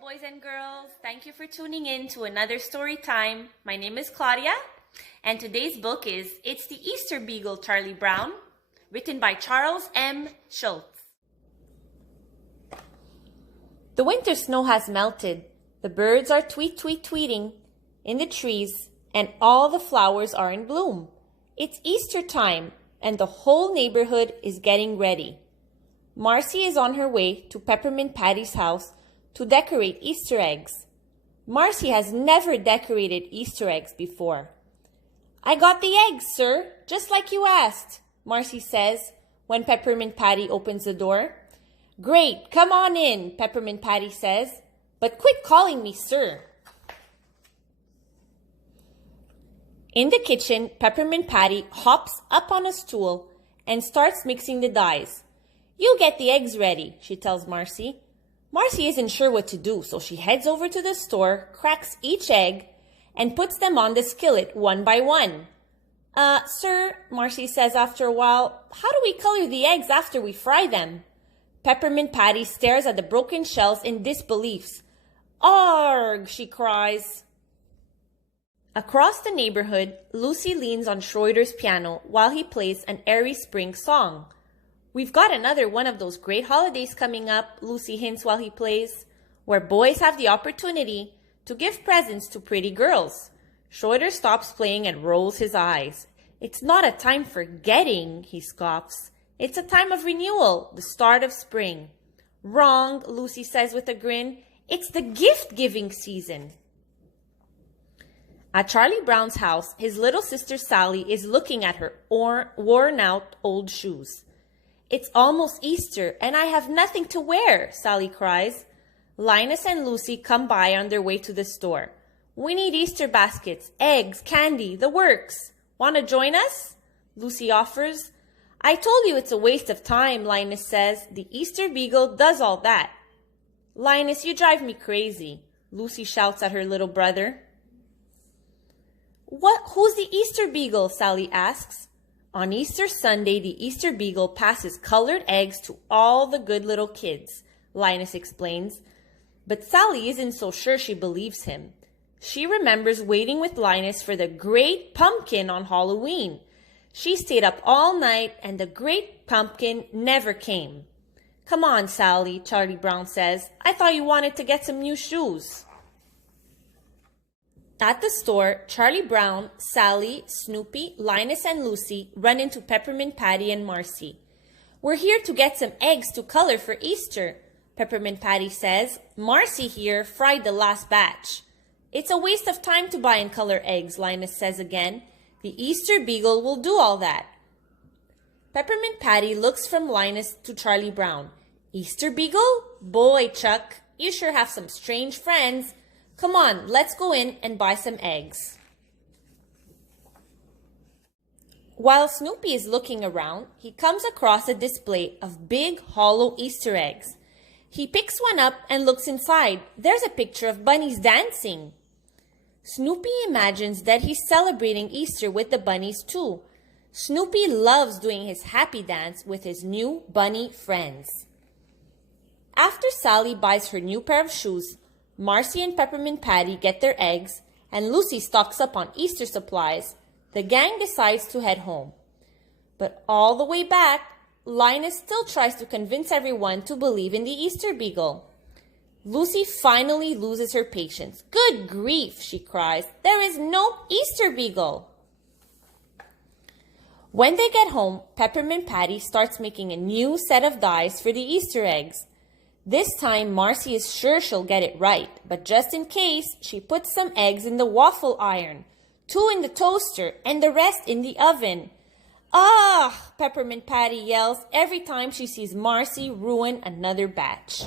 boys and girls. Thank you for tuning in to another story time. My name is Claudia, and today's book is It's the Easter Beagle, Charlie Brown, written by Charles M. Schultz. The winter snow has melted. The birds are tweeting in the trees, and all the flowers are in bloom. It's Easter time, and the whole neighborhood is getting ready. Marcy is on her way to Peppermint Patty's house to decorate Easter eggs. Marcy has never decorated Easter eggs before. "I got the eggs, sir, just like you asked," Marcy says when Peppermint Patty opens the door. "Great, come on in," Peppermint Patty says, "but quit calling me sir." In the kitchen, Peppermint Patty hops up on a stool and starts mixing the dyes. "You get the eggs ready," she tells Marcy. Marcy isn't sure what to do, so she heads over to the store, cracks each egg, and puts them on the skillet one by one. Sir," Marcy says after a while, "how do we color the eggs after we fry them?" Peppermint Patty stares at the broken shells in disbelief. "Arg!" she cries. Across the neighborhood, Lucy leans on Schroeder's piano while he plays an airy spring song. "We've got another one of those great holidays coming up," Lucy hints while he plays, "where boys have the opportunity to give presents to pretty girls." Schroeder stops playing and rolls his eyes. "It's not a time for getting," he scoffs. "It's a time of renewal, the start of spring." "Wrong," Lucy says with a grin. "It's the gift-giving season." At Charlie Brown's house, his little sister Sally is looking at her worn-out old shoes. "It's almost Easter, and I have nothing to wear," Sally cries. Linus and Lucy come by on their way to the store. "We need Easter baskets, eggs, candy, the works. Want to join us?" Lucy offers. "I told you it's a waste of time," Linus says. "The Easter Beagle does all that." "Linus, you drive me crazy," Lucy shouts at her little brother. Who's the Easter Beagle?" Sally asks. "On Easter Sunday, the Easter Beagle passes colored eggs to all the good little kids," Linus explains. But Sally isn't so sure she believes him. She remembers waiting with Linus for the great pumpkin on Halloween. She stayed up all night, and the great pumpkin never came. "Come on, Sally," Charlie Brown says. "I thought you wanted to get some new shoes." At the store, Charlie Brown, Sally, Snoopy, Linus, and Lucy run into Peppermint Patty and Marcy. "We're here to get some eggs to color for Easter," Peppermint Patty says. "Marcy here fried the last batch." "It's a waste of time to buy and color eggs," Linus says again. "The Easter Beagle will do all that." Peppermint Patty looks from Linus to Charlie Brown. "Easter Beagle? Boy, Chuck, you sure have some strange friends. Come on, let's go in and buy some eggs." While Snoopy is looking around, he comes across a display of big hollow Easter eggs. He picks one up and looks inside. There's a picture of bunnies dancing. Snoopy imagines that he's celebrating Easter with the bunnies too. Snoopy loves doing his happy dance with his new bunny friends. After Sally buys her new pair of shoes, Marcy and Peppermint Patty get their eggs, and Lucy stocks up on Easter supplies. The gang decides to head home. But all the way back, Linus still tries to convince everyone to believe in the Easter Beagle. Lucy finally loses her patience. "Good grief," she cries. "There is no Easter Beagle." When they get home, Peppermint Patty starts making a new set of dyes for the Easter eggs. This time, Marcy is sure she'll get it right, but just in case, she puts some eggs in the waffle iron, 2 in the toaster, and the rest in the oven. "Ah!" Peppermint Patty yells every time she sees Marcy ruin another batch.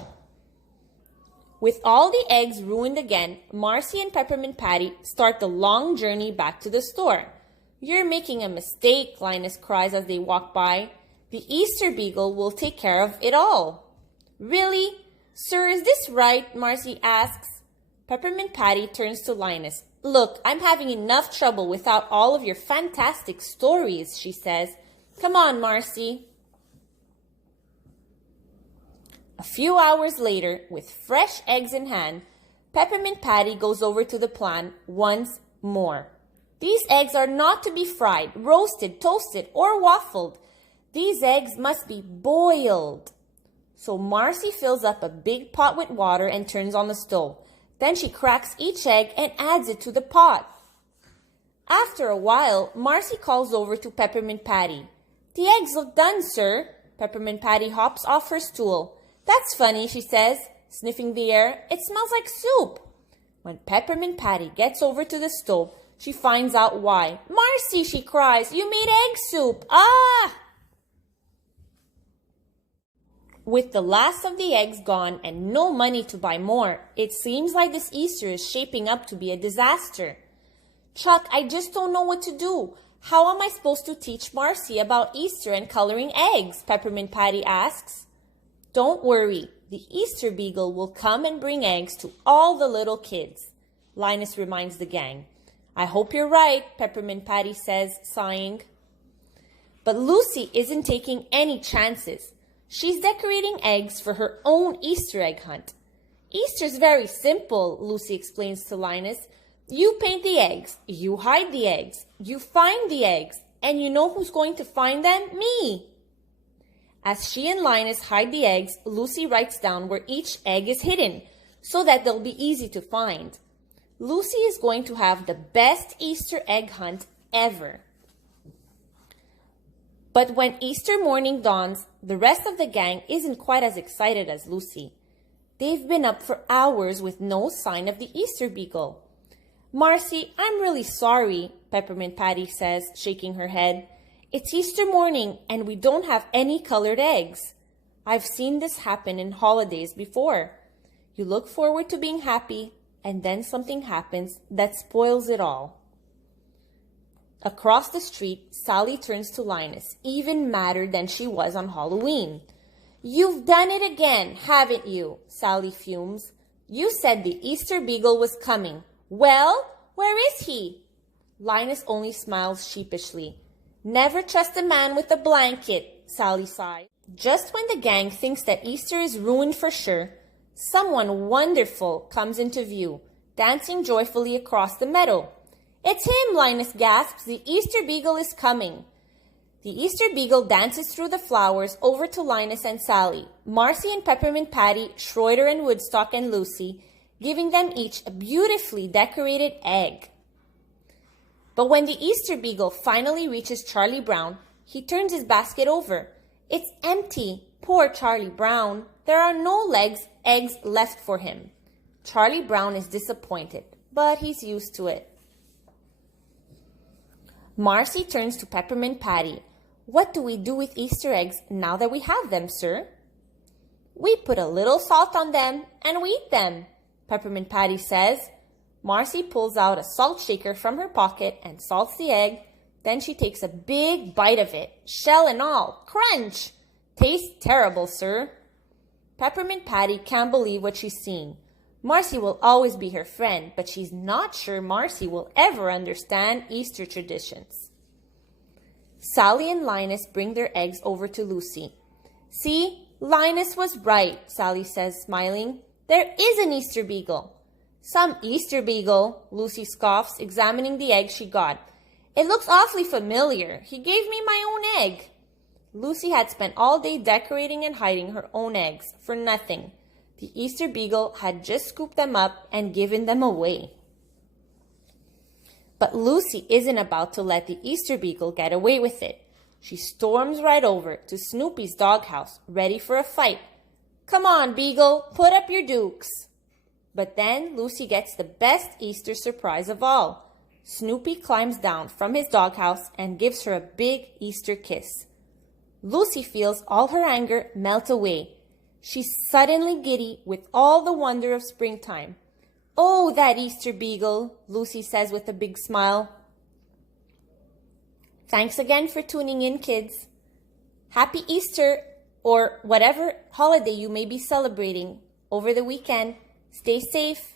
With all the eggs ruined again, Marcy and Peppermint Patty start the long journey back to the store. "You're making a mistake," Linus cries as they walk by. "The Easter Beagle will take care of it all." "Really? Sir, is this right?" Marcy asks. Peppermint Patty turns to Linus. "Look, I'm having enough trouble without all of your fantastic stories," she says. "Come on, Marcy." A few hours later, with fresh eggs in hand, Peppermint Patty goes over to the plan once more. These eggs are not to be fried, roasted, toasted, or waffled. These eggs must be boiled. So Marcy fills up a big pot with water and turns on the stove. Then she cracks each egg and adds it to the pot. After a while, Marcy calls over to Peppermint Patty. "The eggs look done, sir." Peppermint Patty hops off her stool. "That's funny," she says, sniffing the air. "It smells like soup." When Peppermint Patty gets over to the stove, she finds out why. "Marcy," she cries, "you made egg soup. Ah!" With the last of the eggs gone and no money to buy more, it seems like this Easter is shaping up to be a disaster. "Chuck, I just don't know what to do. How am I supposed to teach Marcy about Easter and coloring eggs?" Peppermint Patty asks. "Don't worry, the Easter Beagle will come and bring eggs to all the little kids," Linus reminds the gang. "I hope you're right," Peppermint Patty says, sighing. But Lucy isn't taking any chances. She's decorating eggs for her own Easter egg hunt. "Easter's very simple," Lucy explains to Linus. "You paint the eggs, you hide the eggs, you find the eggs, and you know who's going to find them? Me." As she and Linus hide the eggs, Lucy writes down where each egg is hidden so that they'll be easy to find. Lucy is going to have the best Easter egg hunt ever. But when Easter morning dawns, the rest of the gang isn't quite as excited as Lucy. They've been up for hours with no sign of the Easter Beagle. "Marcy, I'm really sorry," Peppermint Patty says, shaking her head. "It's Easter morning and we don't have any colored eggs. I've seen this happen in holidays before. You look forward to being happy and then something happens that spoils it all." Across the street, Sally turns to Linus, even madder than she was on Halloween. "You've done it again, haven't you?" Sally fumes. "You said the Easter Beagle was coming. Well, where is he?" Linus only smiles sheepishly. "Never trust a man with a blanket," Sally sighs. Just when the gang thinks that Easter is ruined for sure, someone wonderful comes into view, dancing joyfully across the meadow. "It's him," Linus gasps. "The Easter Beagle is coming." The Easter Beagle dances through the flowers over to Linus and Sally, Marcy and Peppermint Patty, Schroeder and Woodstock and Lucy, giving them each a beautifully decorated egg. But when the Easter Beagle finally reaches Charlie Brown, he turns his basket over. It's empty. Poor Charlie Brown. There are no eggs left for him. Charlie Brown is disappointed, but he's used to it. Marcy turns to Peppermint Patty. "What do we do with Easter eggs now that we have them, sir?" "We put a little salt on them and we eat them," Peppermint Patty says. Marcy pulls out a salt shaker from her pocket and salts the egg. Then she takes a big bite of it, shell and all. Crunch! "Tastes terrible, sir." Peppermint Patty can't believe what she's seen. Marcy will always be her friend, but she's not sure Marcy will ever understand Easter traditions. Sally and Linus bring their eggs over to Lucy. "See, Linus was right," Sally says, smiling. "There is an Easter Beagle." "Some Easter Beagle," Lucy scoffs, examining the egg she got. "It looks awfully familiar. He gave me my own egg." Lucy had spent all day decorating and hiding her own eggs for nothing. The Easter Beagle had just scooped them up and given them away. But Lucy isn't about to let the Easter Beagle get away with it. She storms right over to Snoopys Doghouse, ready for a fight. "Come on, Beagle, put up your dukes." But then Lucy gets the best Easter surprise of all. Snoopy climbs down from his doghouse and gives her a big Easter kiss. Lucy feels all her anger melt away. She's suddenly giddy with all the wonder of springtime. "Oh, that Easter Beagle," Lucy says with a big smile. Thanks again for tuning in, kids. Happy Easter, or whatever holiday you may be celebrating over the weekend. Stay safe.